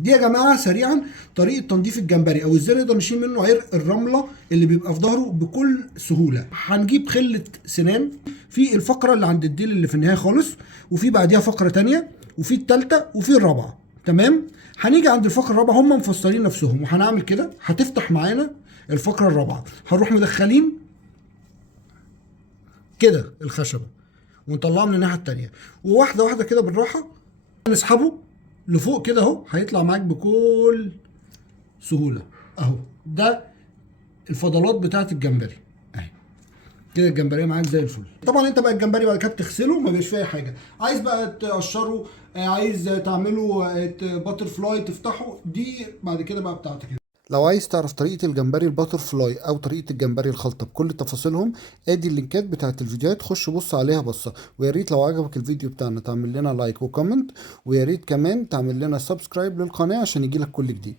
دي يا جماعه سريعا طريقه تنظيف الجمبري، او ازاي نقدر نشيل منه عرق الرمله اللي بيبقى في ظهره بكل سهوله. هنجيب خله سنان في الفقره اللي عند الديل اللي في النهايه خالص، وفي بعديها فقره تانية، وفي الثالثه، وفي الرابعه. تمام. هنيجي عند الفقره الرابعه، هم مفصلين نفسهم، وهنعمل كده هتفتح معانا الفقره الرابعه. هنروح مدخلين كده الخشبه ونطلعه من الناحيه التانية، وواحده واحده كده بالراحه نسحبه لفوق كده اهو، هيطلع معاك بكل سهوله اهو. ده الفضلات بتاعت الجمبري اهي. كده الجمبريه معاك زي الفل. طبعا انت بقى الجمبري بعد كده بتغسله، ما بيبقاش فيه اي حاجه. عايز بقى تقشره، عايز تعمله باتر فلاي تفتحه، دي بعد كده بقى بتاعتك. لو عايز تعرف طريقة الجمبري الباتر فلاي أو طريقة الجمبري الخلطة بكل تفاصيلهم، ادي اللينكات بتاعت الفيديوهات، خش بص عليها بصة. ويا ريت لو عجبك الفيديو بتاعنا تعمل لنا لايك وكومنت، ويا ريت كمان تعمل لنا سبسكرايب للقناة عشان يجيلك كل جديد.